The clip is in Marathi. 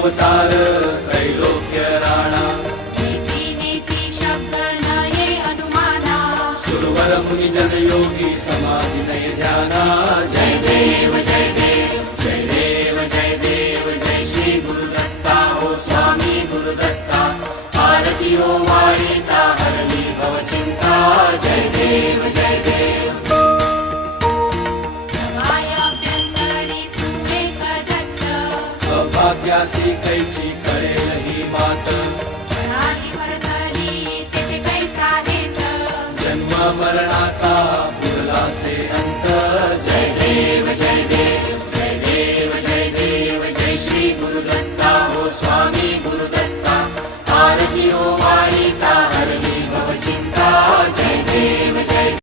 अवतार त्रैलोक्य राणा नीती शब्द नये अनुमाना सुरवर मुनि जन योगी समाधि नय ध्याना जय देव जय देव जय देव जय देव जय श्री गुरुदत्ता हो स्वामी गुरुदत्ता आरती हो वाळीता हरली भव चिंता जय देव जय देव सभायाभ्यंतरी तू एक दत्त अभाग्यासी कैची कळेल ही मात प्रणाली वर्धनी तेथे कैचा हेत जन्म मरणाचा